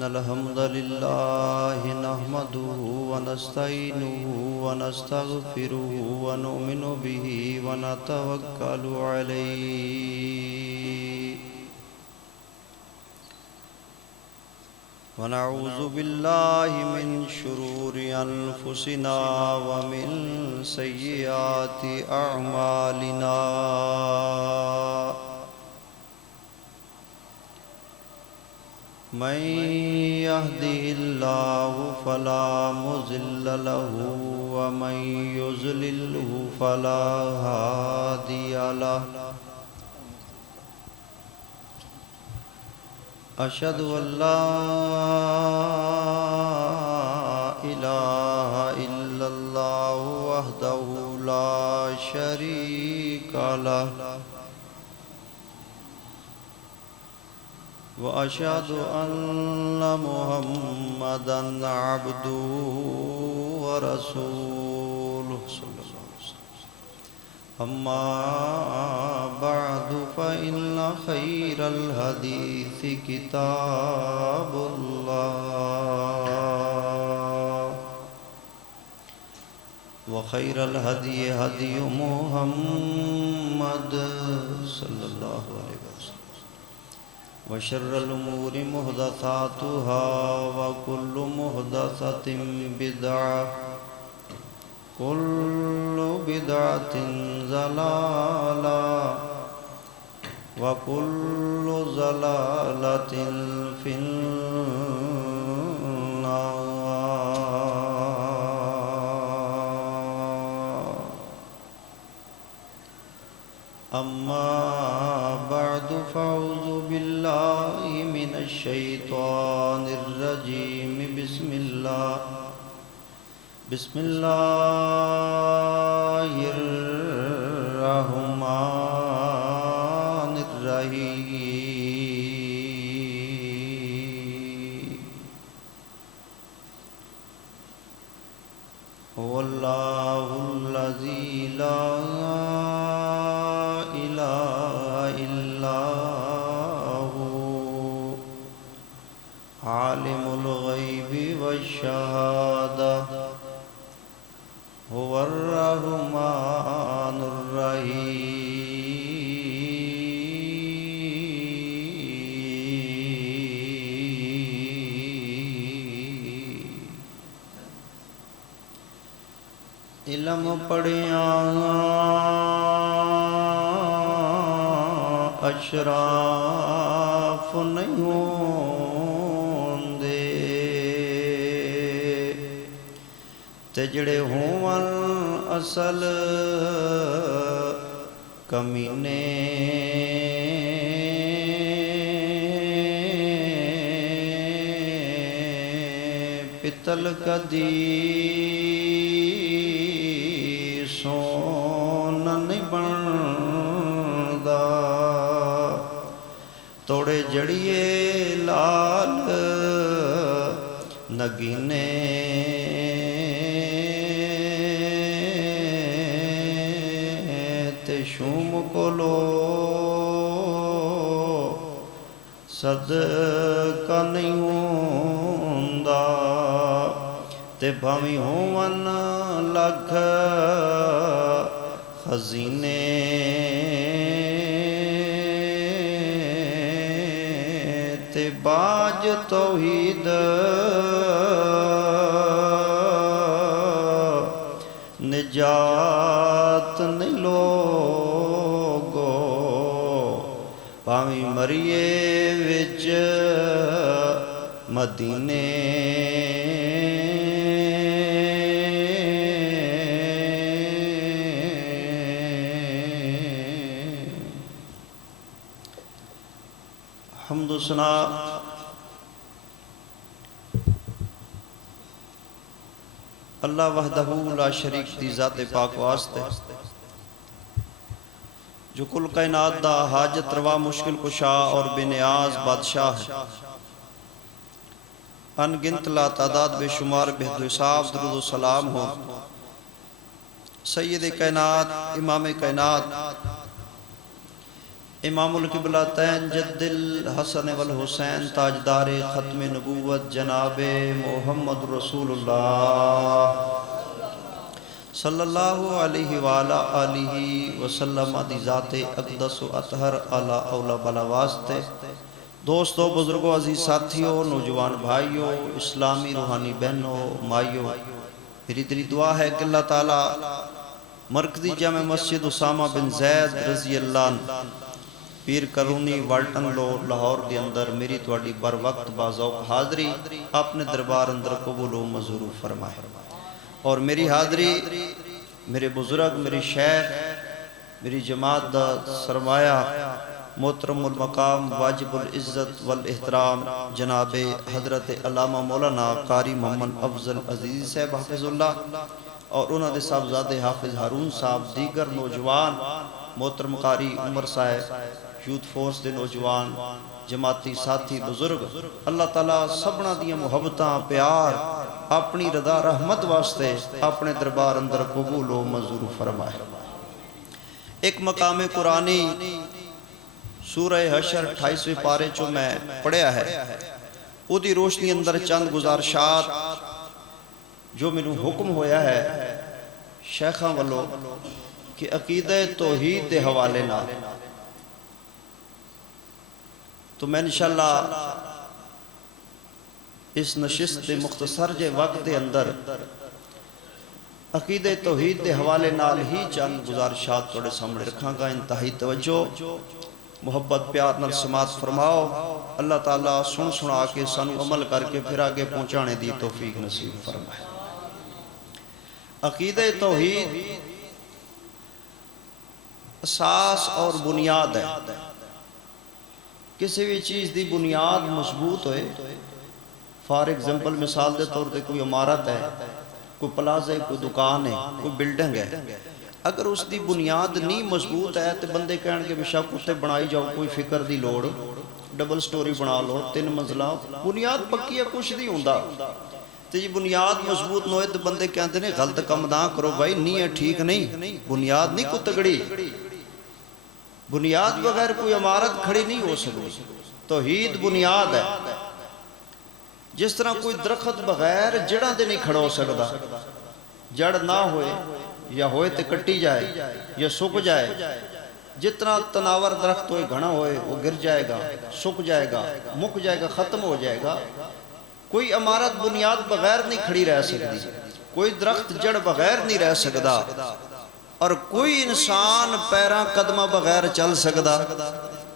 إن الحمد لله نحمده ونستعينه ونستغفره ونؤمن به ونتوكل عليه ونعوذ بالله من شرور أنفسنا ومن سيئات أعمالنا من يهده الله فلا مضل له ومن يضلله فلا هادي له أشهد أن لا إله إلا الله وحده لا شريك له وأشهد أن محمدًا عبده ورسوله صلى الله عليه وسلم أما بعد فإن خير الحديث كتاب الله وخير الهدي هدي محمد صلى الله عليه وسلم وشر الأمور محدثاتها وكل محدثة بدعة كل بدعة ضلالة وكل ضلالة في النار أما بعد فأعوذ بالله من الشيطان الرجيم بسم الله الرحمن الرحيم هو الله الذي لا إله إلا هو عالم الغيب والشهادة هو الرحمن الرحيم علم پڑھیاں اشراف نہیں ہوندے تے جڑے ہون اصل کمینے پتل کدی سون نہیں بندا توڑے جڑیے لال نگینے تے شوم کولو صدقہ نہیں ہوندا تے بھاویں ہون لکھ خزینے تے باج توحید نجات نہیں لوگو پاویں مریے وچ مدینے حمد و ثنا اللہ وحدہ لا شریک دی ذات پاک واسطے جو کل کائنات دا حاجت روا مشکل کشا اور بے نیاز بادشاہ ہے ان گنت لا تعداد بے شمار بہد حساب درود و سلام ہو سید کائنات امام کائنات امام القبلتین جد الحسن والحسین تاجدار ختم نبوت جناب محمد رسول اللہ صلی اللہ علیہ وآلہ آلہ وسلم دی ذات اقدس و اطہر اعلی اولا بلا واسطے دوستو، بزرگوں، عزیز ساتھیوں، نوجوان بھائیوں، اسلامی روحانی بہنوں، مائیوں، میری دلی دعا ہے کہ اللہ تعالیٰ مرکزی جامع مسجد اسامہ بن زید رضی اللہ عنہ پیر کرونی والٹن لو لاہور دے اندر میری تواڈی بر وقت بازوق حاضری اپنے دربار اندر قبول و منظور فرمائے، اور میری حاضری میرے بزرگ، میری شیخ، میری جماعت دا سرمایہ محترم المقام واجب العزت والاحترام جناب حضرت علامہ مولانا قاری محمد افضل عزیز صاحب حافظ اللہ، اور انہوں نے صاحبزادے حافظ ہارون صاحب، دیگر نوجوان محترم قاری عمر صاحب، یوتھ فورس دے نوجوان، جماعتی ساتھی بزرگ، اللہ تعالیٰ سبنا دیا محبتاں پیار اپنی رضا رحمت واسطے اپنے دربار اندر قبول و منظور فرمائے۔ ایک مقام قرآنی سورہ حشر 28ویں پارے جو میں پڑھیا ہے، او دی روشنی اندر چند گزارشات جو میں حکم ہویا ہے شیخاں والو کہ عقیدہ توحید دے حوالے نہ، تو میں انشاءاللہ اس نشست دے مختصر جے وقت دے اندر عقیدہ توحید دے حوالے نال ہی چند گزارشات توڑے سامنے رکھاں گا۔ انتہائی توجہ، محبت پیار نال سماعت فرماؤ، اللہ تعالیٰ سن سنا کے سانو عمل کر کے پھر آگے پہنچانے دی توفیق نصیب فرمائے۔ عقیدہ توحید اساس اور بنیاد ہے۔ کسی بھی چیز دی بنیاد مضبوط ہوئے، فار ایگزامپل مثال دے طور پہ کوئی عمارت ہے، کوئی پلازہ ہے، کوئی دکان ہے، کوئی بلڈنگ ہے، اگر اس دی بنیاد نہیں مضبوط ہے تو بندے کہنے کے بشک اسے بنائی جاؤ، کوئی فکر دی لوڑ، ڈبل سٹوری بنا لو، 3 منزلہ، بنیاد پکی ہے، کچھ نہیں ہوندہ۔ تو یہ بنیاد مضبوط نہ ہوئے تو بندے کہتے ہیں غلط کم نہ کرو بھائی، نہیں ہے، ٹھیک نہیں، بنیاد نہیں کو تگڑی، بنیاد بغیر کوئی عمارت کھڑی نہیں ہو سکتی۔ توحید بنیاد ہے۔ جس طرح کوئی درخت بغیر جڑاں دے نہیں کھڑا ہو سکتا، جڑ نہ ہوئے یا ہوئے تے کٹی جائے یا سک جائے، جتنا تناور درخت ہوئے گھنا ہوئے وہ گر جائے گا، سک جائے گا، مک جائے گا، ختم ہو جائے گا۔ کوئی عمارت بنیاد بغیر نہیں کھڑی رہ سکتی، کوئی درخت جڑ بغیر نہیں رہ سکتا، اور کوئی انسان پیراں قدمہ بغیر چل سکتا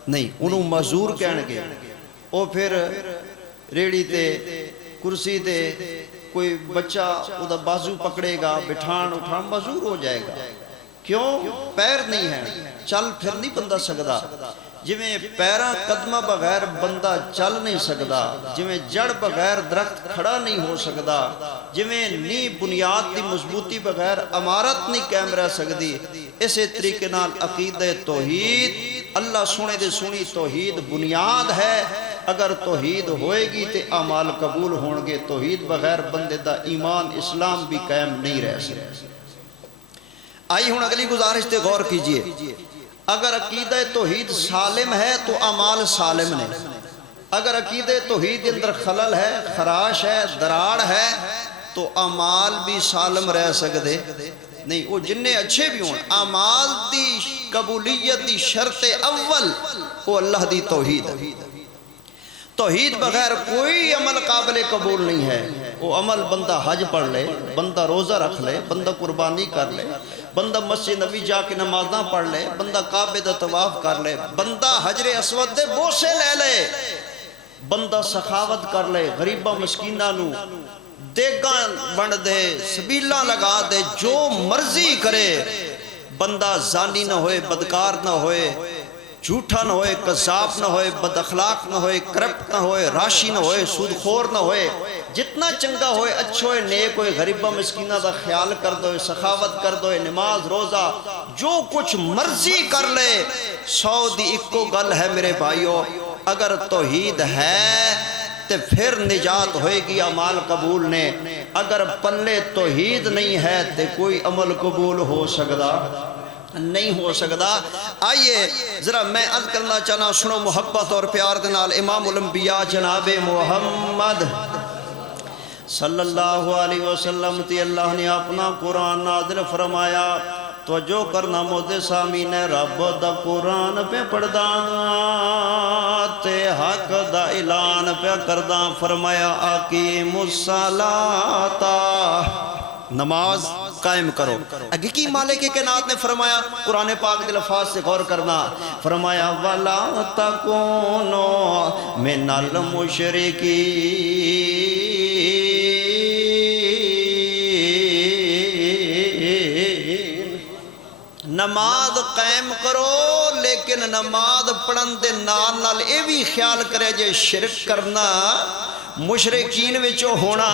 نہیں۔ انہوں مزور کہنے گے، وہ پھر ریڑی تے کرسی تے کوئی بچہ ادھا بازو پکڑے گا، بٹھان اٹھان مزور ہو جائے گا۔ کیوں؟ پیر نہیں ہے، چل پھر نہیں بندہ سکتا۔ جویں پیراں قدمہ بغیر بندہ چل نہیں سکتا، جویں جڑ بغیر درخت کھڑا نہیں ہو سکتا، جویں نی بنیاد دی مضبوطی بغیر عمارت نہیں قائم رہ سکتی، اسی طریقے نال عقیدہ توحید، اللہ سونے دے سنی توحید بنیاد ہے۔ اگر توحید ہوئے گی تے اعمال قبول ہون گے، توحید بغیر بندے دا ایمان اسلام بھی قائم نہیں رہ سکتے۔ آئی ہون اگلی گزارش تے غور کیجئے، اگر عقیدہ توحید سالم ہے تو اعمال سالم نے، اگر عقیدہ توحید اندر خلل ہے، خراش ہے، دراڑ ہے، تو اعمال بھی سالم رہ سکتے نہیں۔ وہ جننے اچھے بھی ہوں، اعمال دی قبولیت دی شرط اول وہ اللہ دی توحید ہے۔ توحید بغیر کوئی عمل قابل قبول نہیں ہے۔ وہ عمل بندہ حج پڑھ لے، بندہ روزہ رکھ لے، بندہ قربانی کر لے، بندہ مسجد نبی جا کے نمازاں پڑھ لے، بندہ کعبے دا طواف کر لے، بندہ حجر اسود دے بوسے لے لے، بندہ سخاوت کر لے، غریبہ مسکینہ نو دیگاں بن دے، سبیلاں لگا دے، جو مرضی کرے، بندہ زانی نہ ہوئے، بدکار نہ ہوئے، جھوٹا نہ ہوئے، قذاب نہ ہوئے، بد اخلاق نہ ہوئے، کرپٹ نہ ہوئے، راشی نہ ہوئے، سود خور نہ ہوئے، جتنا چنگا ہوئے، اچھا ہوئے، نیک ہوئے، غریبہ مسکینہ دا خیال کر دوئے، سخاوت کر دوئے، نماز روزہ جو کچھ مرضی کر لے، 100 دی اکو گل ہے میرے بھائیو، اگر توحید ہے تے پھر نجات ہوئے گی اعمال قبول نے۔ اگر پلے توحید نہیں ہے تے کوئی عمل قبول ہو سکتا نہیں ہو سکتا۔ آئیے ذرا میں عرض کرنا چاہنا، سنو محبت اور پیار دے نال امام الانبیاء جناب محمد صلی اللہ علیہ وسلم تی اللہ نے اپنا قرآن نازل فرمایا۔ توجہ کرنا مودے سامین رب دا قرآن پہ پڑھدا تے حق دا اعلان پہ کردا، فرمایا اقیم الصلاۃ، نماز قائم کرو۔ اگے کی مالک کائنات نے فرمایا، قرآن پاک کے الفاظ سے غور کرنا، فرمایا وَلَا تَكُونُوا مِنَ الْمُشْرِكِينَ، نماز قائم کرو لیکن نماز پڑھن دے نال نال اے بھی خیال کرے جے شرک کرنا مشرکین وچوں ہونا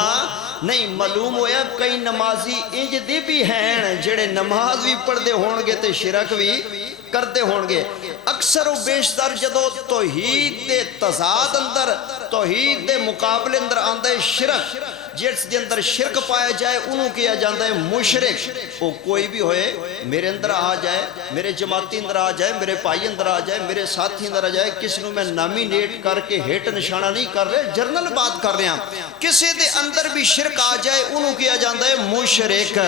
نہیں۔ معلوم ہویا کئی نمازی انج دے بھی ہیں جڑے نماز بھی پڑھدے ہون گے تے شرک بھی کردے ہون گے۔ اکثر و بیشتر جدو توحید دے تضاد اندر، توحید دے مقابلے اندر آندہ ہے شرک، جس دے اندر شرک پایا جائے انہوں کیا جاندہ ہے مشرک۔ وہ کوئی بھی ہوئے، میرے اندر آ جائے، میرے جماعتی اندر آ جائے، میرے پائی اندر آ جائے، میرے ساتھی اندر آ جائے، کسی نو میں نامینیٹ کر کے ہیٹ نشانہ نہیں کر رہے، جرنل بات کر رہے ہیں، کسی دے اندر بھی شرک آ جائے انہوں کیا جاندہ ہے مشرک۔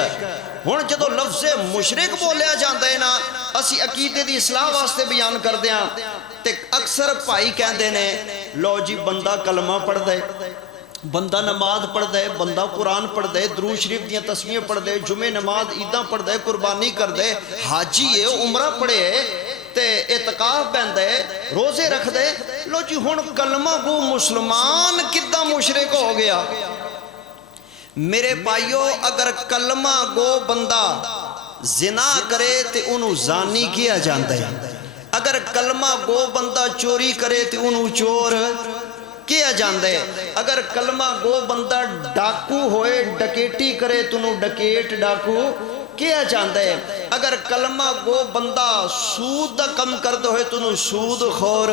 ہون جدو لفظ مشرک بولیا جاندہ ہے نا، اسی عقیدے دی اصلاح واسطے بیان کر دیا، تے اکثر بھائی کہندے نے لو جی بندہ کلمہ پڑھ دے، بندہ نماز پڑھ دے، بندہ قرآن پڑھ دے، درود شریف دیاں تسبیحیں پڑھ دے، جمعہ نماز عیداں پڑھ دے، قربانی کر دے، حاجی ہے، عمرہ پڑھے تے اعتکاف بہن دے، روزے رکھ دے، لو جی ہون کلمہ گو مسلمان کدہ مشرک ہو گیا؟ میرے بھائیو اگر کلمہ گو بندہ زنا کرے تے انہوں زانی کیا جاندہ ہے، اگر کلمہ گو بندہ چوری کرے تے انہوں چور کیا جاندہ ہے، اگر کلمہ گو بندہ ڈاکو ہوئے ڈکیٹی کرے تو انہوں ڈکیٹ ڈاکو کیا جاندہ ہے، اگر کلمہ گو بندہ سود دا کم کردہ ہوئے تو انہوں سود خور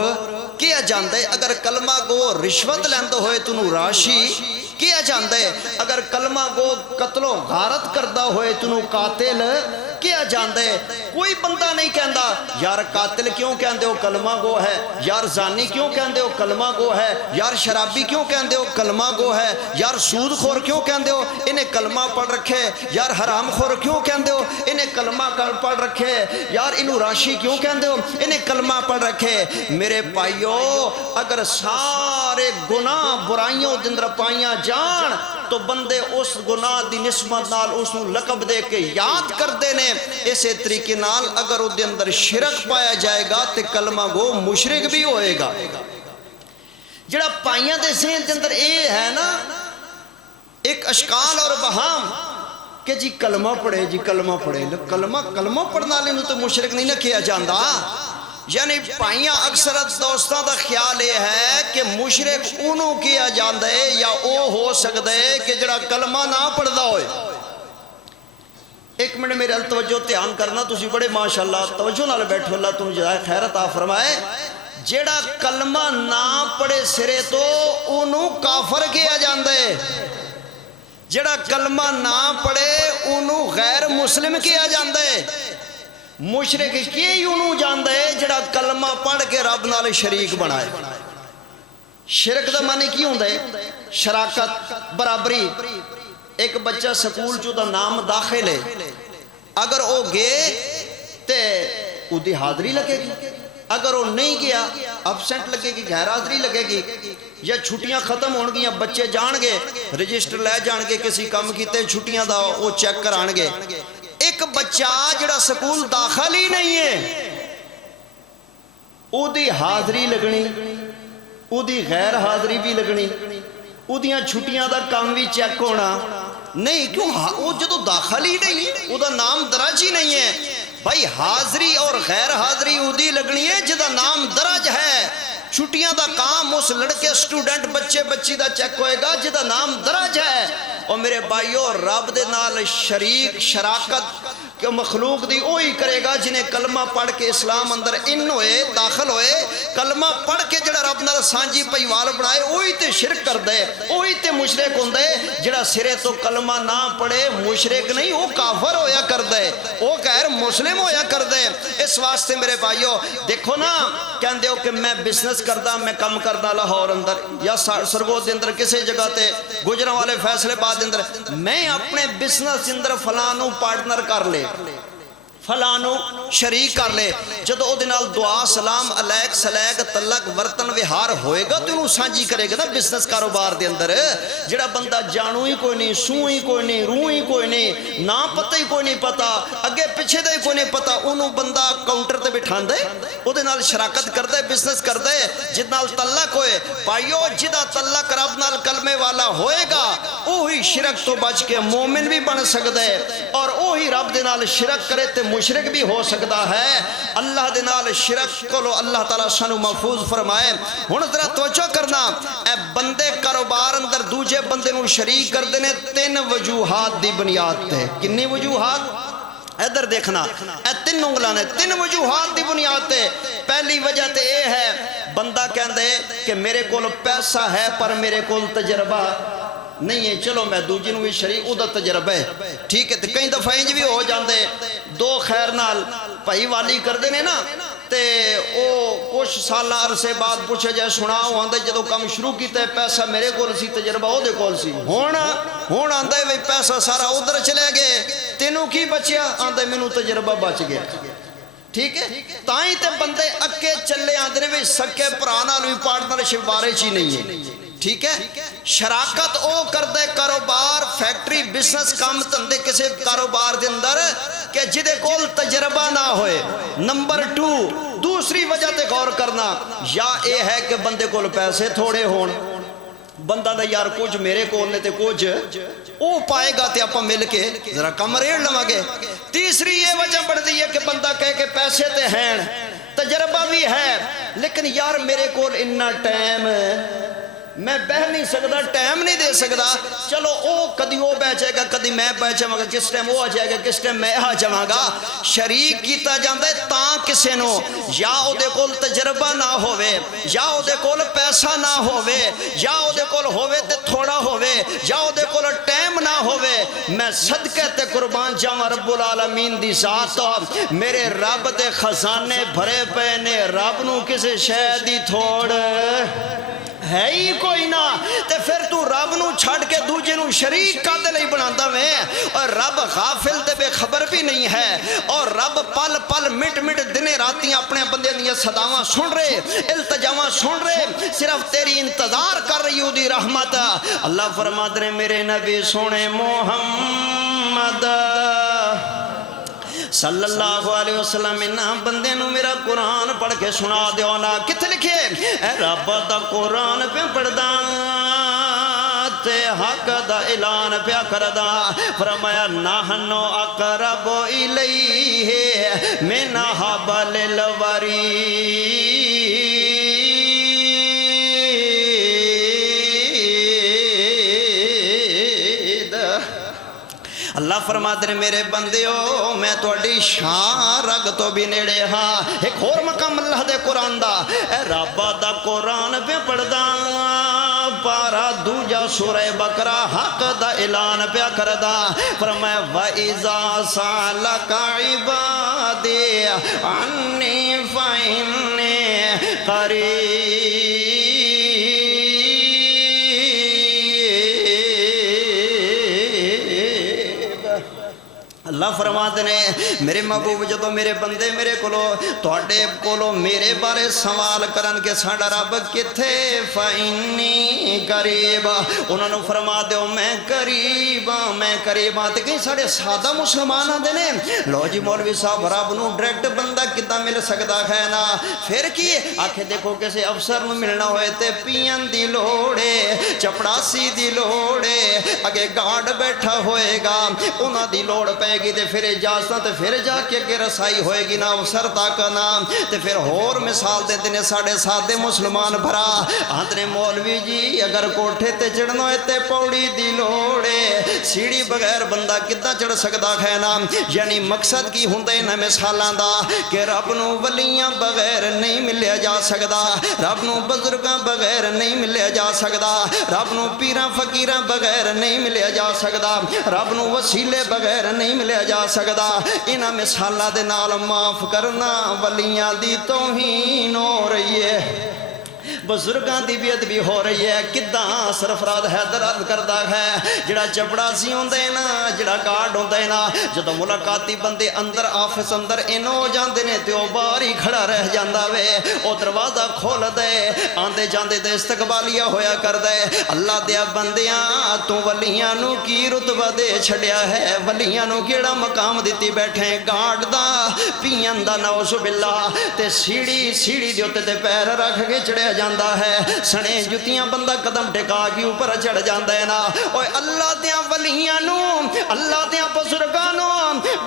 کیا جاندہ ہے، اگر کلمہ گو رشوت لیندہ ہوئے تو انہوں راشی کیا جاندہ ہے، اگر کلمہ گو قتل و غارت کردہ ہوئے تو انہوں قاتل کیا جاندہ ہے۔ کوئی بندہ نہیں کہندہ یار قاتل کیوں کہندے ہو کلمہ گو ہے، یار زانی کیوں کہندے ہو کلمہ گو ہے، یار شرابی کیوں کہندے ہو کلمہ گو ہے، یار سود خور کیوں کہندے ہو انہیں کلمہ پڑھ رکھے، یار حرام خور کیوں کہندے ہو انہیں کلمہ پڑھ رکھے، یار انہوں راشی کیوں کہندے ہو انہیں کلمہ پڑھ رکھے۔ میرے پائیو اگر سارے گناہ برائیوں دندر پائیاں جان تو بندے اس گناہ دی نسبت نال اس نو لقب دے کے یاد کر دینے، اسے طریقے نال اگر وہ دے اندر شرک پایا جائے گا تے کلمہ گو مشرک بھی ہوئے گا۔ جڑا پائیاں دے ذہن دے اندر اے ہے نا ایک اشکال اور بہام کہ جی کلمہ پڑھے، جی کلمہ پڑھے، کلمہ پڑھنا لینے تو مشرک نہیں نہ کیا جاندہ، یعنی پائیاں اکثرت دوستان دا خیال یہ ہے کہ مشرک انہوں کیا جاندہ ہے یا او ہو سکتا ہے کہ جڑا کلمہ نہ پڑھدا ہوئے۔ ایک منٹ میرے توجہ دھیان کرنا، تسی بڑے ماشاءاللہ توجہ نال بیٹھو، اللہ تم جزائے خیر عطا فرمائے۔ جڑا کلمہ نہ پڑھے سرے تو انہوں کافر کیا جاندہ ہے، جڑا کلمہ نہ پڑھے انہوں غیر مسلم کیا جاندہ ہے۔ مشرک کی انہوں جاندہ ہے جڑا کلمہ پڑھ کے رب نال شریک بنائے۔ شرک دا معنی کی ہوندہ ہے؟ شراکت، برابری۔ ایک بچہ سکول چو دا نام داخل ہے، اگر وہ گئے تے او دی حاضری لگے گی، اگر وہ نہیں گیا ابسنٹ لگے گی، غیر حاضری لگے گی، یا چھٹیاں ختم ہون گیا بچے جان گے رجسٹر لے جان گے کسی کام کیتے چھٹیاں دا وہ چیک کران گے۔ ایک بچہ جڑا سکول داخل ہی نہیں ہے او دی حاضری لگنی، او دی غیر حاضری بھی لگنی، او دیاں چھٹیاں دا کام بھی چیک ہونا نہیں، کیوں وہ جدو داخل ہی نہیں او دا نام درج ہی نہیں ہے۔ بھائی حاضری اور غیر حاضری او دی لگنی ہے جدا نام درج ہے، چھٹیاں دا کام اس لڑکے سٹوڈنٹ بچے بچی دا چیک ہوئے گا جدا نام درج ہے۔ اور میرے بھائیو رب دے نال شریک شراکت کہ مخلوق دی وہی کرے گا جنہیں کلمہ پڑھ کے اسلام اندر ان ہوئے داخل ہوئے، کلمہ پڑھ کے جڑا رب نال سانجی پریوار بنائے وہی تے شرک کر دے، وہی تے مشرک ہوندا ہے جڑا سرے تو کلمہ نہ پڑھے مشرک نہیں وہ کافر ہویا کردا ہے وہ غیر مسلم ہویا کردا ہے اس واسطے میرے بھائیو دیکھو نا کہندے ہو کہ میں بزنس کردا میں کم کردا لاہور اندر یا سرگود دے اندر کسی جگہ تے گجرانوالے فیصلے بعد اندر میں اپنے بزنس اندر فلانو پارٹنر کر لے فلانو شریک کر لے جدو او دنال دعا سلام علیک سلیک تلک ورتن وہار ہوئے گا تو انہوں سانجی کرے گا نا بزنس کاروبار دے اندر جڑا بندہ جانو ہی کوئی نہیں سو ہی کوئی نہیں رو ہی کوئی نہیں نا پتہ ہی کوئی نہیں پتا اگے پیچھے دے کوئی نہیں پتا انہوں بندہ کاؤنٹر تے بٹھان دے او دنال شراکت کر دے بزنس کر دے جدنال تلک ہوئے پائیو جدہ تلک رب نال کلمے والا ہوئے گا اوہی شرک تو بچ کے مومن بھی بن سکتا ہے اور اوہی رب دنال شرک کرے تے مشرک بھی ہو سکتا ہے اللہ دے نال شرک کو اللہ تعالیٰ سانو محفوظ فرمائے ہن ذرا توجہ کرنا اے بندے کاروبار اندر دوجے بندے نو شریک کر دینے 3 وجوہات دی بنیاد تے کنی وجوہات ادھر دیکھنا اے 3 انگلاں نے 3 وجوہات دی بنیاد تے پہلی وجہ تے اے ہے بندہ کہندے کہ میرے کول پیسہ ہے پر میرے کول تجربہ نہیں ہے چلو میں دوجی نو بھی شریک او دا تجربہ ہے ٹھیک ہے تے کئی دفعہ انج بھی ہو جاندے دو خیر نال بھائی والی کر دینے نا تے او کچھ سالہ عرصے بعد پوچھے جائے سناؤ آندے جدو کام شروع کیتا ہے پیسہ میرے کول سی تجربہ او دے کول سی ہون آندے وی پیسہ سارا ادھر چلے گئے تینوں کی بچیا آندے مینوں تجربہ بچ گیا ٹھیک ہے تائیں تے بندے اکے چلے آندے وی سکے پرانا نوی پارٹنرشپ بارے چی نہیں ہے ٹھیک ہے شراکت او کر دے کاروبار فیکٹری بزنس کام تندے کسی کاروبار دے اندر کہ جدے کول تجربہ نہ ہوئے نمبر 2 دوسری وجہ تے غور کرنا یا اے ہے کہ بندے کول پیسے تھوڑے ہون بندہ دا یار کچھ میرے کول نے تے کچھ او پائے گا تے اپا مل کے ذرا کم ریڑ لمگے تیسری یہ وجہ بڑھ دی ہے کہ بندہ کہے کہ پیسے تے ہیں تجربہ بھی ہے لیکن یار میرے کول اننا ٹائم میں بہ نہیں سکتا ٹائم نہیں دے سکتا چلو او کدی وہ بہ جائے گا کدی میں بہ جاؤں گا کس ٹائم وہ آ جائے گا کس ٹائم میں آ جاؤں گا شریک کیتا جاندہ ہے تاں کسے نو یا او دے کول تجربہ نہ ہوئے یا او دے کول پیسہ نہ ہوئے یا او دے کول ہوئے تے تھوڑا ہوئے یا او دے کول ٹائم نہ ہوئے میں صدقے تے قربان جاؤں رب العالمین دی ذات میرے رب دے خزانے بھرے پینے رب نو کسے شہ دی تھوڑ ہے ہی کوئی نہ تے پھر تو رب نو چھڑ کے دوجے نو شریک کا دے لئی بناتا میں اور رب غافل تے بے خبر بھی نہیں ہے اور رب پل پل مٹ مٹ دنے راتی اپنے بندے دیا صداواں سن رہے التجاواں سن رہے صرف تیری انتظار کر رہی ہو دی رحمت اللہ فرمات رہے میرے نبی سونے محمد صلی اللہ علیہ وسلم انہاں بندے نو میرا قرآن پڑھ کے سنا دیو نا کتھے لکھے اے رب دا قرآن پہ پڑھ دا تے حق دا اعلان پہ کردہ فرمایا نحنو اقرب الیہ من حبل الورید اللہ فرماتے ہیں میرے بندے ہو میں توڑی شان رگ تو بھی نیڑے ہاں ایک اور مقام اللہ دے قرآن دا اے رب دا قرآن پہ پڑھ دا پارا دوجا سورہ بقرہ حق دا اعلان پہ کردہ فرمایا وَإِذَا سَأَلَكَ عِبَادِي عَنِّي فَإِنِّي قَرِيبٌ اللہ فرماتے ہیں میرے محبوب جدو میرے بندے میرے کولو توڑے کولو میرے بارے سوال کرن کے ساڑا رب کتھے فَإِنِّي قَرِيبًا انہوں نے فرما دے میں قریباں تے کہیں ساڑے سادہ مسلمان آن دینے لو جی مولوی صاحب رب نو ڈریکٹ بندہ کتا مل سکتا ہے نا پھر کی آکھے دیکھو کیسے افسر نو ملنا ہوئے تے پین دی لوڑے چپڑاسی دی لوڑے اگے گارڈ بیٹھا ہوئے گا انہاں دی لوڑ پہ گی تے پھر اجازت تے پھر جا کے اگے رسائی ہوئے گی نا افسر تک نا تے پھر ہور مثال دیندے نے ساڈے سادے مسلمان بھرا آندے مولوی جی اگر کوٹھے تے چڑھنا ہے تے پوڑی دی لوڑ ہے سیڑھی بغیر بندہ کداں چڑھ سکدا ہے نا یعنی مقصد کی ہوندے نہ مثالاں دا کہ رب نو ولیاں بغیر نہیں ملیا جا سکدا رب نو بزرگاں بغیر نہیں ملیا جا سکدا رب نو پیراں فقیراں بغیر نہیں ملیا جا سکدا رب نو وسیلے بغیر نہیں ملیا جا سکدا انہاں مثالاں دے نال معاف کرنا ولیاں دی توہین ہو رہی ہے بزرگاں دی بے ادبی ہو رہی ہے کداں سرفراز حیدر عرض کردا ہے جڑا چپڑا سی ہوندا ہے نا جڑا گارڈ ہوندا ہے نا جدوں ملاقاتی بندے اندر آفس اندر انو ہو جاندے نے تے او باہر ہی کھڑا رہ جاندا وے او دروازہ کھول دے آندے جاندے تے استقبالیہ ہویا کردا ہے اللہ دے بندیاں تو ولیاں نو کی رتبہ دے چھڈیا ہے ولیاں نو کیڑا مقام دتی بیٹھے گارڈ دا پیاں دا نعوذ باللہ تے سیڑھی دے اوتے تے پیر رکھ کے چڑھیا جاندا ہے سنے جتیاں بندہ قدم ٹکا کے اوپر چڑھ جاندا ہے نا اوے اللہ دیاں ولیاں نو اللہ دیاں بزرگاں نو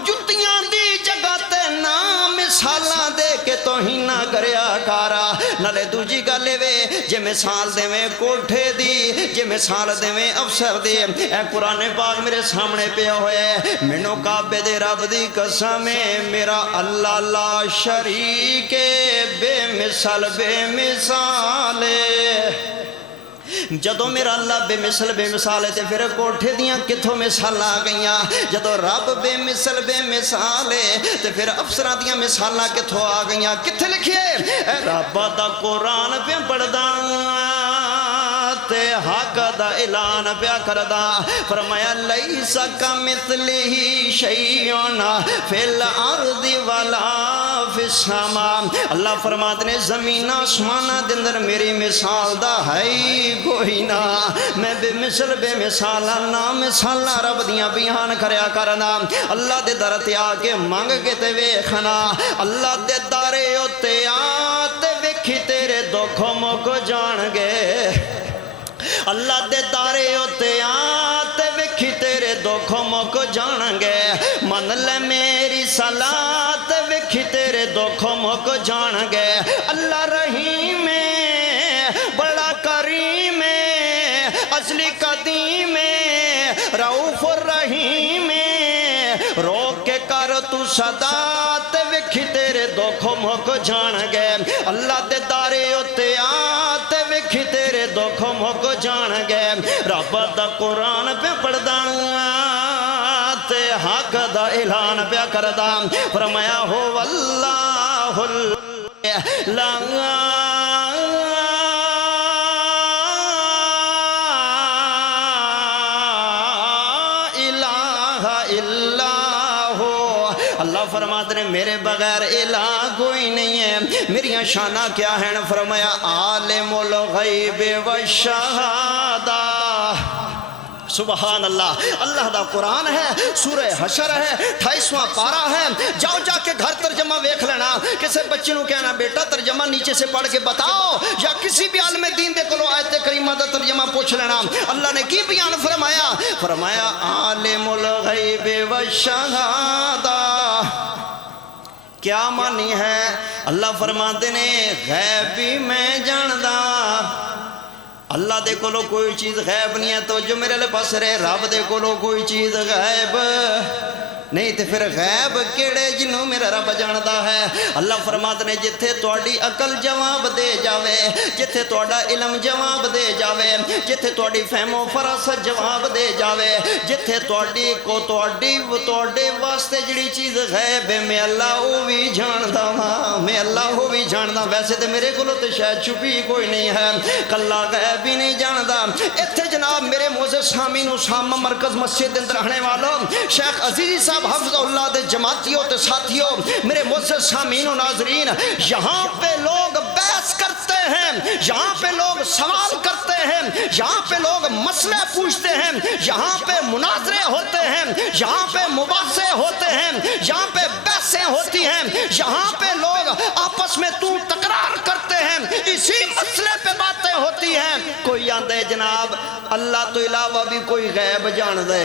جتیاں دی جگہ تے نا مثالاں دے کے توہین نہ کریا کارا نالے دوجی گل وے جے مثال دیویں کوٹھے دی جے مثال دیویں افسر دی اے قرآن پاک میرے سامنے پیا ہوئے مینوں کعبے دے رب دی قسم میرا اللہ لا شریک بے مثال جدو میرا اللہ بے مثال ہے تے پھر کوٹھے دیاں کتھوں مثال آ گئیاں جدو رب بے مثال ہے تے پھر افسران دیاں مثالاں کتھوں آ گئیاں کتھے لکھیے اے رب دا قرآن پہ پڑھدا تے حق دا اعلان پیا کردا فرمایا لیس کمثلہ شیء فی الارض ولا فی السماء اللہ فرماتے نے زمین آسمانہ دے اندر میری مثال دا ہے کوئی نہ میں بے مثال نا مثالاں رب دیاں بیان کریا کرنا اللہ دے در تے آ کے منگ کے تے ویکھنا اللہ دے دارے اوتے آ تے ویکھی تیرے دکھ مک جان گے اللہ دے دارے ہوتے آتے وکھی تیرے دکھ مک جان گے من لے میری صلاة تے وکھی تیرے دکھ مک جان گے اللہ رحیم بڑا کریم اصلی قدیم رؤوف الرحیم روک کے کر تو صدا تے وکھی تیرے دکھ مک جان گے اللہ دے دارے ہوتے آتے وکھی تیرے دکھ مک جان گے رب دا قرآن پہ پڑھدا تے حق دا اعلان پہ کردا فرمایا ہو اللہ لا اللہ فرماتے ہیں میرے بغیر الہ کوئی نہیں ہے میریاں شانہ کیا ہیں فرمایا عالم الغیب والشہادہ سبحان اللہ اللہ دا قرآن ہے سورہ حشر ہے 28واں پارہ ہے جاؤ جا کے گھر ترجمہ ویکھ لینا کسے بچے نو کہنا بیٹا ترجمہ نیچے سے پڑھ کے بتاؤ یا کسی بھی عالم دین دے کولو آیت کریمہ دا ترجمہ پوچھ لینا اللہ نے کی بیان فرمایا عالم الغیب والشہادہ کیا معنی ہے اللہ فرماتے نے غیب بھی میں جاندا اللہ دے کولو کوئی چیز غیب نہیں ہے تو جو میرے لے پاس رہے رب دے کولو کوئی چیز غیب نہیں تے پھر غیب کیڑے جنوں میرا رب جاندا ہے اللہ فرماتے نے جتھے تواڈی عقل جواب دے جاوے جتھے تواڈا علم جواب دے جاوے جتھے تواڈی فہم و فراست جواب دے جاوے جتھے تواڈے واسطے جڑی چیز غیب ہے میں اللہ او بھی جاندا ہاں میں اللہ او بھی جاندا ویسے تے میرے کولوں تے شاید چھپی کوئی نہیں ہے کلا غیب بھی نہیں جاندا ایتھے جناب میرے معزز سامعین اسامہ مرکز مسجد دے اندر رہنے والوں شیخ عزیزی صاحب حفظ اللہ دے جماعتیوں تے ساتھیوں میرے معزز سامعین و ناظرین یہاں پہ لوگ بحث کرتے ہیں یہاں پہ لوگ سوال کرتے ہیں یہاں پہ لوگ مسئلے پوچھتے ہیں یہاں پہ مناظرے ہوتے ہیں یہاں پہ مباحثے ہوتے ہیں یہاں پہ بحثیں ہوتی ہیں یہاں پہ لوگ آپس میں تو تکرار کرتے ہیں اسی مسئلے پہ باتیں ہوتی ہیں کوئی آندے جناب اللہ تو علاوہ بھی کوئی غیب جان دے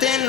3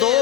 2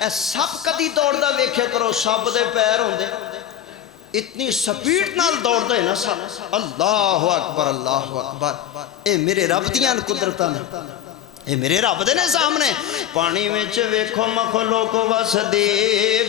اے سپ کدی دوڑدا ویکھیا کرو سپ دے پیر ہوندے اتنی سپیڈ نال دوڑدا ہے نا سپ اللہ اکبر اے میرے رب دیاں قدرتاں نے اے میرے رب دے نظام نے پانی وچ ویکھو مخلوق وسدی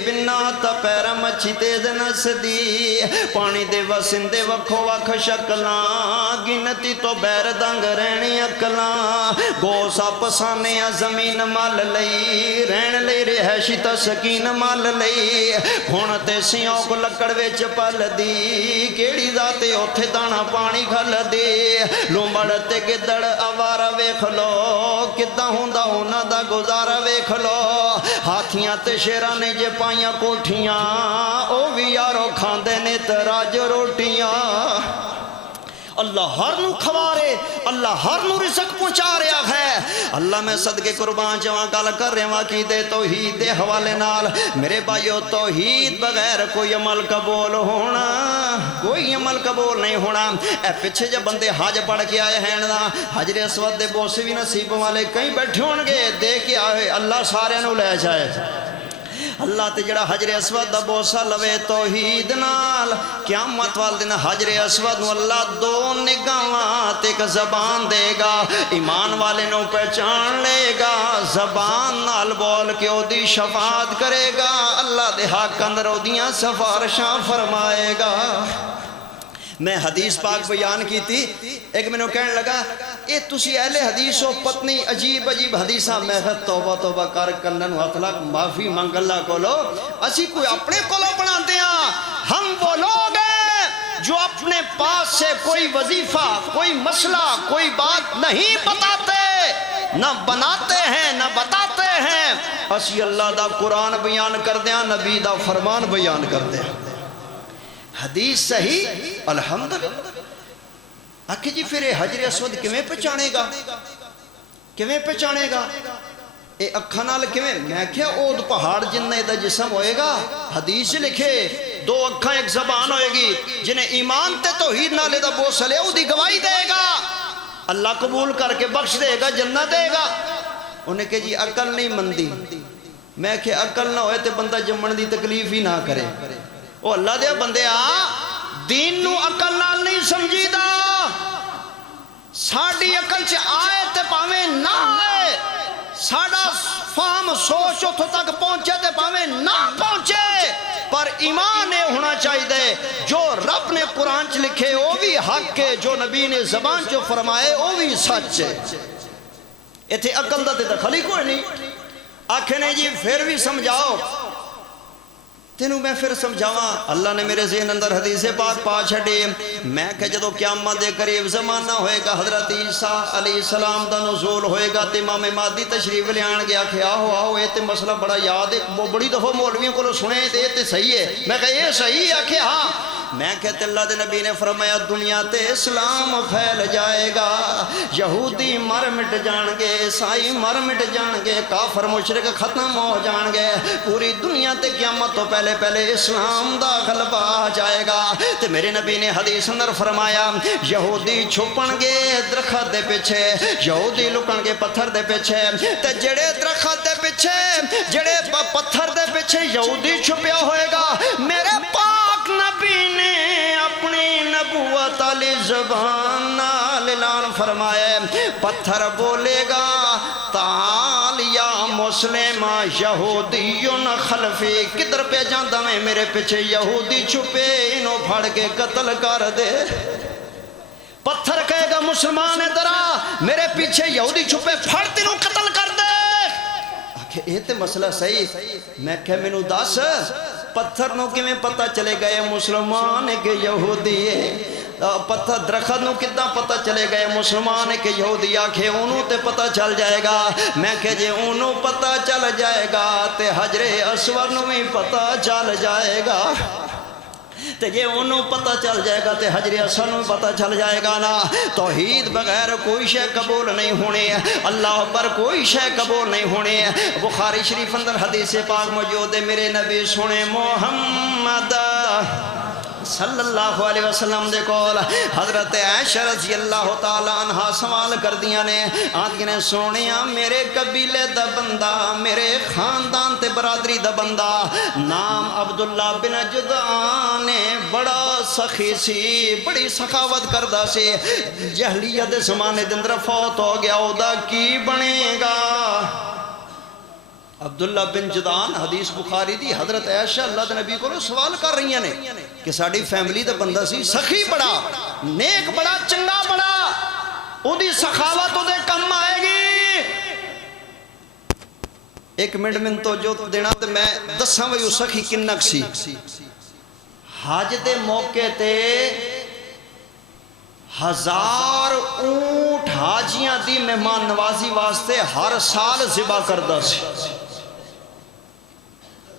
بنا تا پیر مچھی تیز نسدی پانی دے وسندے وکھو وکھ شکلاں گنتی تو بیر دنگ رہنی عقلاں گو سپ سانیاں زمین مل لئی رہن لئی رہائشی تا سکین مل لئی ہن تے سیوک لکڑ وچ پل دی کیڑی ذات اوتھے دانا پانی کھل دی لومڑ تے گدڑ آوارا ویکھ لو کدہ ہوندا ہونا دا گزارا ویکھ لو ہاتھیاں تے شیراں نے جے پائیاں کوٹھیاں او بھی یارو کھاندے نے تراج روٹیاں اللہ ہر نو کھوارے اللہ ہر نو رزق پہنچا رہا ہے اللہ میں صدقے قربان جواں گل کر رہا ہاں کی دے توحید دے حوالے نال میرے بھائیو توحید بغیر کوئی عمل قبول ہونا کوئی عمل قبول نہیں ہونا اے پیچھے جب بندے حج پڑھ کے آئے ہیں نا حجر اسود دے بوسے بھی نصیب والے کہیں بیٹھے ہون گے دے کے آئے اللہ سارے نو لے جائے اللہ تے جڑا حجر اسود دا بوسہ لوے توحید نال قیامت وال دن حجر اسود نو اللہ دو نگاواں تے ایک زبان دے گا ایمان والے نو پہچان لے گا زبان نال بول کے او دی شفاعت کرے گا اللہ دے حق اندر او دیاں سفارشاں فرمائے گا میں حدیث پاک بیان کی تھی ایک میں نے کہنے لگا اے تسی اہل حدیث و پتنی عجیب عجیب حدیثاں میں توبہ توبہ کر کنن ہاتھ لاکھ معافی منگ اللہ کو لو اسی کوئی اپنے کو لو بناتے ہیں ہم وہ لوگ ہیں جو اپنے پاس سے کوئی وظیفہ کوئی مسئلہ کوئی بات نہیں بتاتے نہ بناتے ہیں نہ بتاتے ہیں اسی اللہ دا قرآن بیان کر دیا نبی دا فرمان بیان کر دیا حدیث صحیح الحمدللہ آکھے جی پھر حجر اسود کیویں پہچانے گا کیویں پہچانے گا اے اکھاں نال کیویں میں کہیا اود پہاڑ جننے دا جسم ہوئے گا حدیث لکھے دو اکھاں ایک زبان ہوئے گی جنہیں ایمان تے توحید نالے دا بوسلے او دی گواہی دے گا اللہ قبول کر کے بخش دے گا جنت دے گا انہیں کہ جی عقل نہیں مندی میں کہ عقل نہ ہوئے تے بندہ جمن دی تکلیف ہی نہ کرے او اللہ دے بندے دین نو عقل نال نہیں سمجھی دا ساڑی عقل چ آئے تے پاویں نہ آئے ساڑا فہم سوچ اتھو تک پہنچے تے پاویں نہ پہنچے پر ایمان اے ہونا چاہیے دے جو رب نے قرآن چ لکھے وہ بھی حق ہے جو نبی نے زبان چ فرمائے وہ بھی سچ ہے ایتھے عقل دا تے دخل ہی کوئی نہیں آکھے نے جی پھر بھی سمجھاؤ تینوں میں پھر سمجھاواں اللہ نے میرے ذہن اندر حدیث پاک پا چھڑے میں کہ جدو قیامت دے قریب زمانہ ہوئے گا حضرت عیسیٰ علیہ السلام دا نزول ہوئے گا تے امام مہدی تشریف لے آن گیا کہ آہو اے تے مسئلہ بڑا یاد ہے وہ بڑی دفعہ مولویوں کو سنے تے صحیح ہے میں کہ یہ صحیح ہے کہ ہاں میں کہتے اللہ دے نبی نے فرمایا دنیا تے اسلام پھیل جائے گا یہودی مر مٹ جان گے عیسائی مر مٹ جان گے کافر مشرک ختم ہو جان گے پوری دنیا تے قیامت تو پہلے اسلام دا غلبہ آ جائے گا تے میرے نبی نے حدیث اندر فرمایا یہودی چھپن گے درخت دے پیچھے یہودی لکن گے پتھر دے پیچھے تے جڑے درخت دے پیچھے جڑے پتھر دے پیچھے یہودی چھپیا ہوئے گا میرے پاک نبی نے اپنی نبوت علی زبان نال اعلان فرمائے پتھر بولے گا تعال یا مسلم یہودیون خلفی کدھر پہ جاندہ میں میرے پیچھے یہودی چھپے انہوں پھڑ کے قتل کر دے پتھر کہے گا مسلمان درا میرے پیچھے یہودی چھپے پھڑ تینوں قتل کر دے کہ یہ تے مسئلہ صحیح میں کہ میں نو دس پتھر نو کی میں پتہ چلے گئے مسلمان کے یہودی ہے پتھر درخت نو کدھا پتہ چلے گئے مسلمان کے یہودی آکھے انہوں تے پتہ چل جائے گا میں کہ جے انہوں پتہ چل جائے گا تے حجر اسود نو بھی پتہ چل جائے گا تے یہ انہوں پتہ چل جائے گا تے حجر اسود نو پتہ چل جائے گا نا توحید بغیر کوئی شے قبول نہیں ہونے اللہ پر کوئی شے قبول نہیں ہونے بخاری شریف اندر حدیث پاک موجود ہے میرے نبی سنے محمد صلی اللہ علیہ وسلم دے کول حضرت عائشہ رضی اللہ تعالی عنہ سوال کر دیا نے آدھی نے سونیا میرے قبیلے دا بندہ میرے خاندان تے برادری دا بندہ نام عبداللہ بن جدعان بڑا سخی سی بڑی سخاوت کردہ سی جہلیت زمانے دے اندر فوت ہو گیا او دا کی بنے گا عبداللہ بن جدعان حدیث بخاری دی حضرت عائشہ اللہ دے نبی کو سوال کر رہی ہیں کہ ساڑی فیملی دا بندہ سی سخی بڑا نیک بڑا چنگا بڑا او دی سخاوت او دے کم آئے گی ایک منٹ میں تو جو دینا تے میں دساں وہی سخی کنک سی حج دے موقع تے 1000 اونٹ حاجیاں دی مہمان نوازی واسطے ہر سال ذبح کردہ سی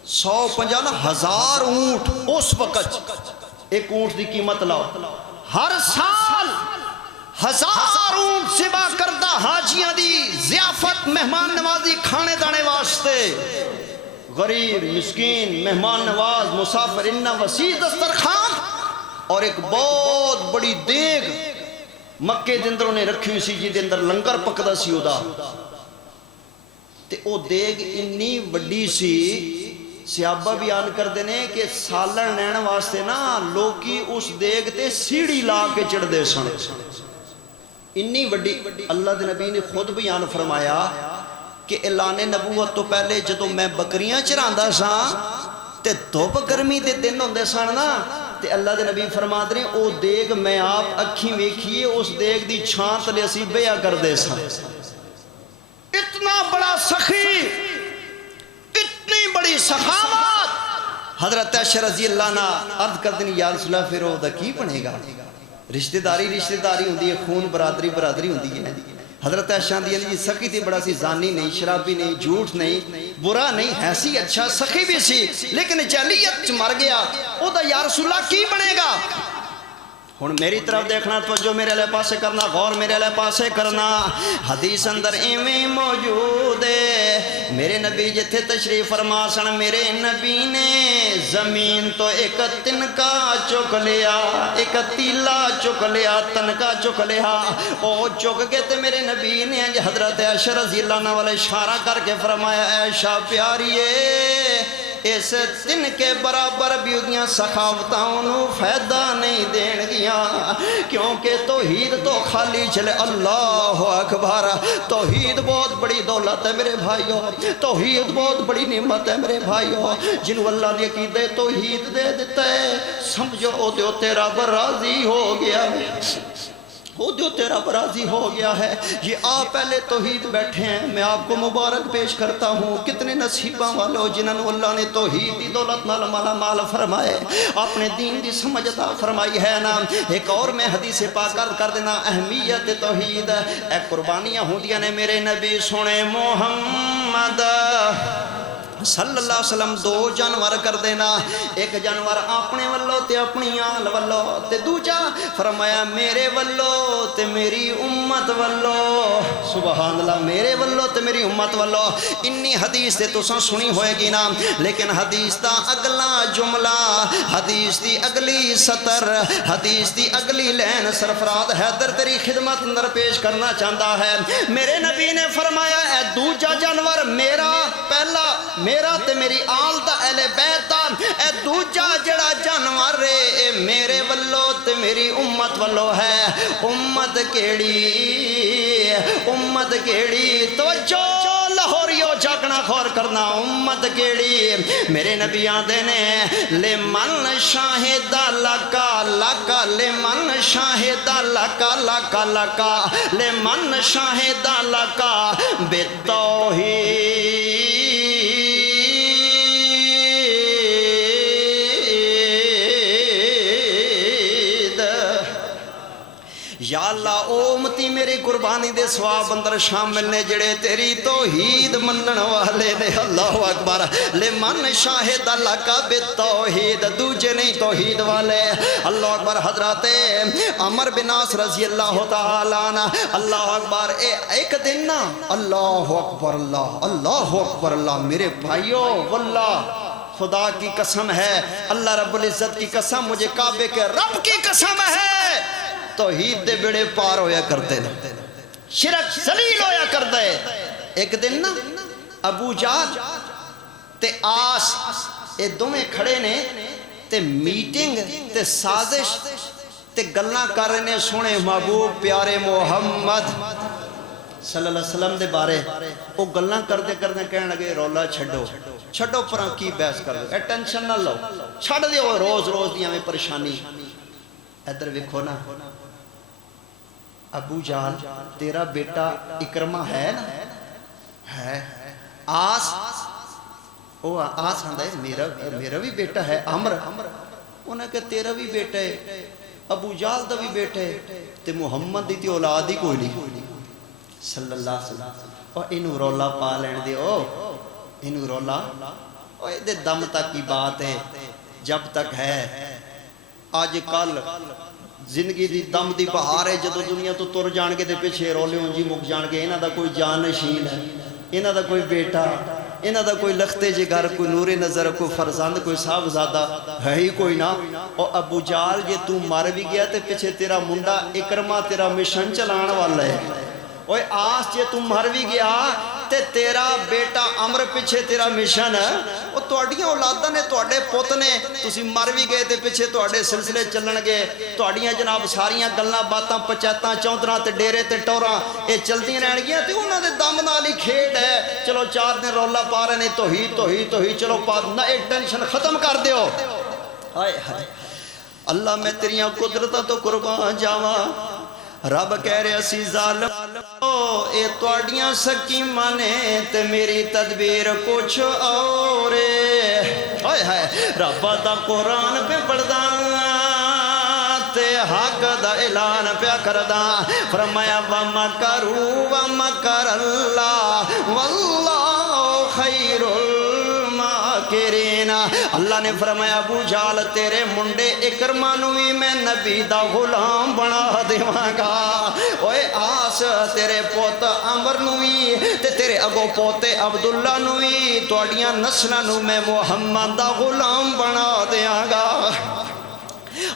150,000 اونٹ اس وقت ایک اونٹ دی قیمت لاؤ ہر سال 1000 اونٹ ذبح کردہ حاجیاں دی ضیافت مہمان نوازی کھانے دانے واسطے غریب مسکین مہمان نواز مسافر انہا وسیع دسترخوان اور ایک بہت بڑی دیگ مکے دے اندر انہیں رکھی ہوئی سی جی دے اندر لنگر پکدا سی ادا تے او دیگ انی وڈی سی صحابہ بیان کر دینے کہ سالن نین واسطے نا لوکی اس دیگ تے سیڑھی لا کے چڑھ دے سن انی وڈی اللہ دے نبی نے خود بیان فرمایا کہ اعلان نبوت تو پہلے جدو میں بکریاں چراندا سا تے دھوپ گرمی دے دن ہوندے سن نا تے اللہ دے نبی فرما دے او دیگ میں آپ اکھیں ویکھیے اس دیگ دی چھان تلے اسی بیعہ کر دے سا اتنا بڑا سخی اتنی بڑی سخاوت حضرت عائشہ رضی اللہ عنہ عرض کر دیں یا رسول اللہ پھر او دا کی بنے گا رشتہ داری ہوندی ہے خون برادری ہوندی ہے حضرت عائشہ دی علی سخی تھی بڑا سی زانی نہیں شرابی نہیں جھوٹ نہیں برا نہیں ہے سی اچھا سخی بھی سی لیکن جہلیت مر گیا او دا یا رسول اللہ کی بنے گا ہن میری طرف دیکھنا توجہ میرے لئے پاسے کرنا غور میرے لئے پاسے کرنا حدیث اندر ایویں موجود ہے میرے نبی جتھے تشریف فرما سن میرے نبی نے زمین تو ایک تنکا چک لیا ایک تیلا چک لیا تنکا چک لیا او چک کے تے میرے نبی نے حضرت عائشہ رضی اللہ عنہ والے اشارہ کر کے فرمایا عائشہ پیاریے اس تن کے برابر بھی دیاں سخاوتاں فائدہ نہیں دین گیا کیونکہ توحید تو خالی چلے اللہ اکبر توحید بہت بڑی دولت ہے میرے بھائیو توحید بہت بڑی نعمت ہے میرے بھائیو جنہوں اللہ نے عقیدہ توحید دے دیتا ہے سمجھو او دیو تیرا راضی ہو گیا ہے وہ جو تیرا راضی ہو گیا ہے یہ آپ پہلے توحید بیٹھے ہیں میں آپ کو مبارک پیش کرتا ہوں کتنے نصیباں والوں جنہوں اللہ نے توحید دی دولت نال مالا مال فرمائے اپنے دین دی سمجھ عطا فرمائی ہے نا ایک اور میں حدیث پاک کر دینا اہمیت توحید اے قربانیاں ہوندیاں نے میرے نبی سنے محمد صلی اللہ علیہ وسلم 2 جانور کر دینا ایک جانور اپنے والو تے اپنی آل والو تے دوجا فرمایا میرے والو تے میری امت والو سبحان اللہ میرے والو تے میری امت والو انی حدیث تے تساں سنی ہوئے گی نا لیکن حدیث دا اگلا جملہ حدیث دی اگلی سطر حدیث دی اگلی لین سرفراز حیدر تیری خدمت اندر پیش کرنا چاہتا ہے میرے نبی نے فرمایا اے دوجا جانور میرا پہلا میرا تے میری آل دا اہل بیت دا اے دوجا جڑا جانور رے اے میرے والو تے میری امت والو ہے امت کیڑی توجہ لاہوریو جاگنا خور کرنا امت کیڑی میرے نبی آدھے نے لمن شاہد لکا لکا لمن شاہد لکا لکا لکا لمن شاہد لکا بالتوحید یا اللہ او امتی میری قربانی دے ثواب اندر شامل نے جڑے تیری توحید منن والے نے اللہ اکبر لمن شاہد اللہ کا بالتوحید دوجے نہیں توحید والے اللہ اکبر حضرات عمر بن عاص رضی اللہ تعالی عنہ اللہ اکبر ایک دن اللہ اکبر اللہ اللہ اکبر اللہ میرے بھائیو واللہ خدا کی قسم ہے، اللہ رب العزت کی قسم، مجھے کعبے کے رب کی قسم ہے، توحید دے بیڑے پار ہویا کرتے ہیں، شرک ذلیل ہویا کرتا ہے۔ ایک دن نا ابو جہل تے آس یہ دونوں کھڑے نے تے میٹنگ تے سازش تے گلاں کر رہے نے سونے محبوب پیارے محمد صلی اللہ علیہ وسلم دے بارے۔ وہ گلاں کرتے کرتے کہنے لگے رولا چھڈو چھڈو پراں کی بحث کر دو، اے ٹینشن نہ لو، چھڈ دیو روز روز دیاں میں پریشانی۔ ادھر ویکھو نا ابو جہل تیرا بیٹا اکرمہ ہے نا، ہے آس وہ آس آندا ہے میرا بھی بیٹا ہے عمر، انہیں کہ تیرا بھی بیٹا ہے، ابو جہل دا بھی بیٹا ہے، تے محمد دی تے اولاد ہی کوئی نہیں صلی اللہ علیہ وسلم۔ اور انہوں رولا پا لین دے، انہوں رولا دے دم تک کی بات ہے، جب تک ہے آج کل زندگی دی دم دی بہار ہے، جدو دنیا تو تر جان کے دے پیچھے رولے ہوں جی مک جان کے، انہاں دا کوئی جانشین ہے، انہاں دا کوئی بیٹا، انہاں دا کوئی لختے جے گھر، کوئی نور نظر، کوئی فرزند، کوئی صاحبزادہ ہے ہی کوئی نہ۔ اور ابو جہل جے تو مر بھی گیا تے پیچھے تیرا منڈا اکرمہ تیرا مشن چلان والا ہے۔ اوے آس جے تو مر بھی گیا تے تیرا بیٹا عمر پیچھے تیرا مشن ہے، وہ تواڈیاں اولاداں نے تواڈے پوت نے، تسی مر بھی گئے تے پیچھے تواڈے سلسلے چلن گے، تواڈیاں جناب ساریاں گلاں باتاں پچایتاں چوندراں تے ڈیرے تے ٹوراں اے چلدیاں رہن گیاں تے انہاں دے دم نال ہی کھیڈ ہے۔ چلو 4 دن رولا پا رہے نے توحید توحید توحید، چلو پا نہ اے ٹینشن ختم کر دیو۔ ہائے ہائے اللہ میں تیریاں قدرتاں تو قربان جاواں، رب کہہ رہے اسی ظالم اے تواڈیاں سکیماں نے تے میری تدبیر کچھ اور ہائے ہائے۔ رب دا قرآن پہ پڑھدا تے حق دا اعلان پیا کردا، فرمایا وَمَكَرُوا وَمَكَرَ اللَّهُ وَاللَّهُ خَيْرُ الْمَاكِرِينَ۔ اللہ نے فرمایا ابو جہل تیرے منڈے اکرمہ نو بھی میں نبی دا غلام بنا دیواں گا، اوے آس تیرے پوت عمر نو بھی تے تیرے اگو پوتے عبداللہ نو بھی تواڈیاں نسلاں نو میں محمد دا غلام بنا دیاں گا۔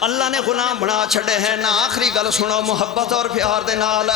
اللہ نے غلام بنا چھڑے ہیں نا۔ آخری گل سنو محبت اور پیار دے نال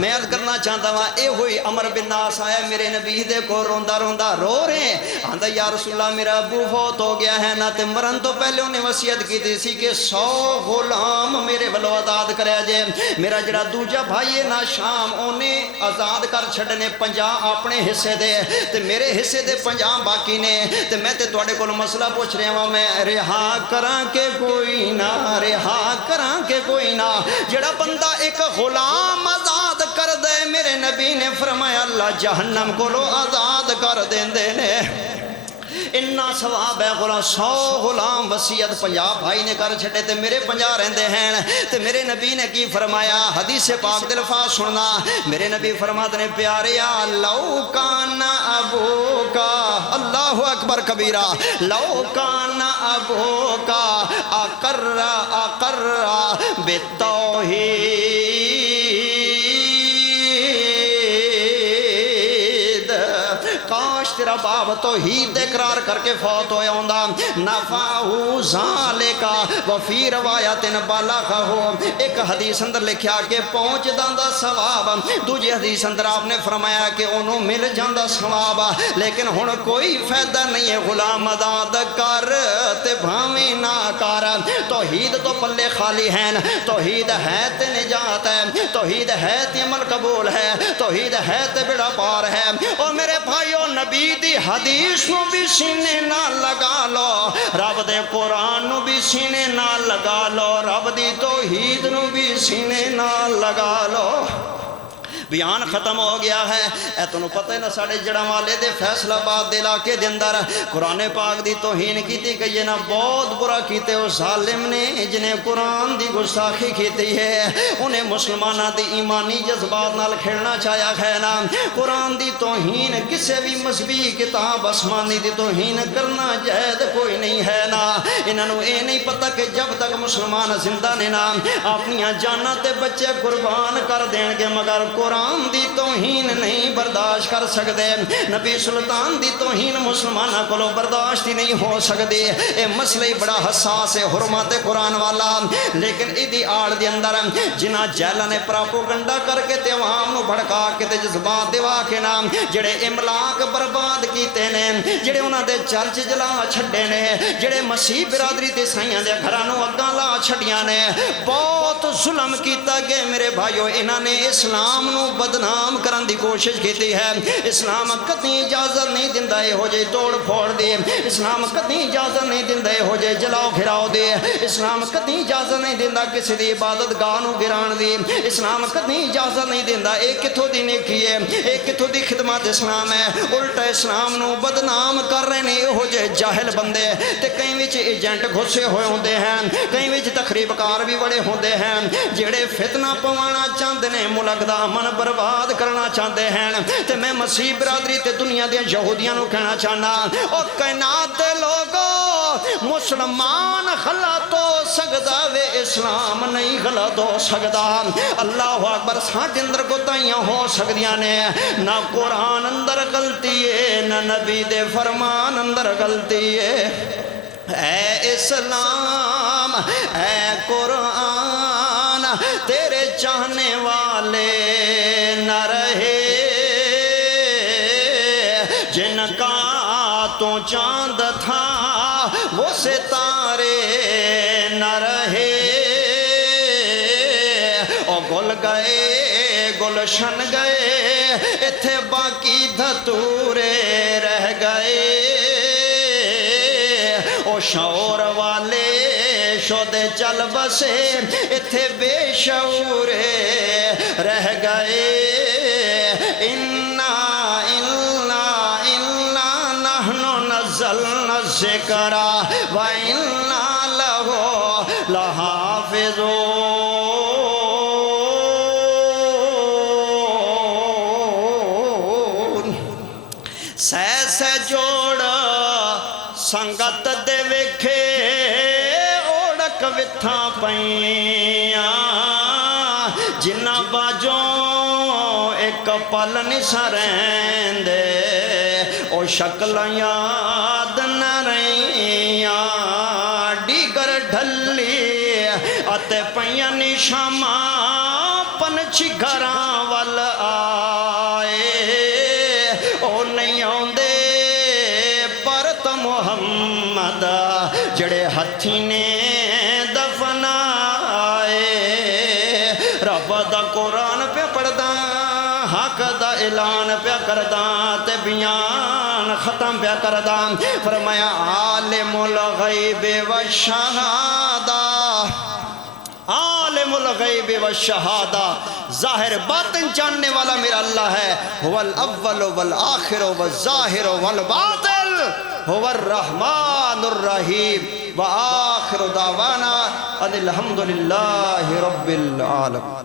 میں عرض کرنا چاہتا ہوں، اے ہوئی عمر بن عاص آیا میرے نبی دے کو روندا روندا رو رہے ہیں، آندا یا رسول اللہ میرا ابو فوت ہو گیا ہے نا، تے مرن تو پہلے انہیں وصیت کی تھی سی کہ 100 غلام میرے ولو آزاد کریا جے۔ میرا جڑا دوجا بھائی ہے نا شام، انہیں آزاد کر چھڑنے 50 اپنے حصے دے تے میرے حصے دے 50 باقی نے، تے میں تے تواڈے کول مسئلہ پوچھ رہا ہوں، میں رہا کراں کہ کوئی نہ رہا کراں کہ کوئی نہ؟ جڑا بندہ ایک غلام آزاد کر دے، میرے نبی نے فرمایا اللہ جہنم کو لو آزاد کر دیندے نے۔ اتنا ثواب ہے، 100 غلام وصیت 50 بھائی نے کر چھٹے تے میرے 50 رہندے ہیں۔ تے میرے نبی نے کی فرمایا، حدیث پاک دے الفاظ سننا، میرے نبی فرماتے نے پیاریا لو کان ابو کا، اللہ اکبر کبیرہ، لو کان ابو کا اقر بالتوحید، کاش تیرا باپ توحید اقرار کر کے فوت ہویا ہوندا، نفعہ ذالک وفی روایت بلغہ، ایک حدیث اندر لکھیا کہ پہنچ دا ثواب، دوجی حدیث اندر آپ نے فرمایا کہ انہوں مل جاندا ثواب، لیکن ہن کوئی فائدہ نہیں ہے غلام آزاد کر تے بھاویں نہ کر، توحید تو پلے خالی ہیں، توحید ہے تے نجات ہے، توحید ہے تے عمل قبول ہے، توحید ہے تے بیڑا پار ہے۔ اور میرے بھائیو نبی دی حدیث نو بھی سینے نہ لگا لو، رب دے قرآن نو بھی سینے نہ لگا لو، رب دی توحید نو بھی سینے نہ لگا لو۔ بیان ختم ہو گیا ہے۔ اے تنوں پتہ ہے نا ساڑے جڑا والے دے فیصلہ آباد دے علاقے دے اندر قرآن پاک دی توہین کیتی گئی ہے نا، بہت برا کیتے اس ظالم نے جنہیں قرآن دی گستاخی کیتی ہے، انہیں مسلمانہ دی ایمانی جذبات نال کھیلنا چاہیا ہے نا۔ قرآن دی توہین کسے بھی مذہبی کتاب آسمانی دی توہین کرنا جائز کوئی نہیں ہے نا۔ انہوں اے نہیں پتہ کہ جب تک مسلمان زندہ نے نا اپنی جاناں تے بچے قربان کر دیں گے، مگر قرآن قرآن دی توہین نہیں برداشت کر سکتے، نبی سلطان دی توہین مسلمانہ کو برداشت ہی نہیں ہو سکتی۔ اے مسئلہ بڑا حساس ہے حرمت قرآن والا، لیکن ایدی آڑ دی اندر جنہ جیلہ نے پراپوگنڈا کر کے تے عوام نو بھڑکا کے تے جذبات دیوا کے نام جڑے املاک برباد کیتے نے، جڑے انہاں دے چرچ جلا چھڑے نے، جڑے مسیح برادری تے سائیاں دے گھرانوں اگاں لا چھڑیاں نے، بہت ظلم کیتا گئے میرے بھائیو۔ انہاں نے اسلام نو بدنام کرن دی کوشش کیتی ہے۔ اسلام کدی اجازت نہیں دیندا اے ہو جے توڑ پھوڑ دی، اسلام کدی اجازت نہیں دیندا اے ہو جے جلاؤ گھراؤ دی، اسلام کدی اجازت نہیں دیندا کسی دی عبادت گاہ نو گران دی، اسلام کدی اجازت نہیں دیندا اے کتھوں دی نیکی ہے، اے کتھوں دی خدمت اسلام ہے۔ الٹا اسلام نو بدنام کر رہے نے ہو جے جاہل بندے، تے کئی وچ ایجنٹ گھسے ہوئے ہوندے ہیں، کئی وچ تخریب کار بھی بڑے ہوندے ہیں، جڑے فتنہ پوانا چاہتے ہیں، ملک دا امن برباد کرنا چاہتے ہیں۔ تے میں مسیح برادری تے دنیا دے یہودیاں نو کہنا چاہنا، او کائنات دے لوگو مسلمان غلط ہو سکدا وے، اسلام نہیں غلط ہو سکدا۔ اللہ اکبر، ساڈے اندر کوتاہیاں ہو سکدیاں نے، نہ قرآن اندر غلطی ہے نہ نبی دے فرمان اندر غلطی ہے۔ اے اسلام اے قرآن تیرے چاہنے والے نہ رہے، جن کا تو چاند تھا وہ ستارے نہ رہے، او گل گئے گلشن گئے اتھے باقی دھتورے رہ گئے، او شعور والے شودے چل بسے اتھے بے شعورے رہ گئے۔ ذکر وَإِنَّا لَهُ لَحَافِظُونَ۔ سہ جوڑ سنگت دے ویکھے اوڑک وتھاں پئیاں، جنہ باجوں ایک پل نہیں سرندے، او شکل یاد نہ رہیاں، ڈیگر ڈھلی اتے پئیاں نشاماں پنچھی گھراں ول آئے، او نہیں آندے پرت محمد جڑے ہتھی نے دفنائے۔ رب دا قرآن پہ پڑھدا، حق دا اعلان پہ کردا، تے بیان ختم پہ کردا، فرمایا عالم الغیب والشہادہ، عالم الغیب والشہادہ، ظاہر باطن جاننے والا میرا اللہ ہے، هو الاول والآخر والظاہر والباطن، هو الرحمن الرحیم، وآخر دعوانا ان الحمدللہ رب العالمین۔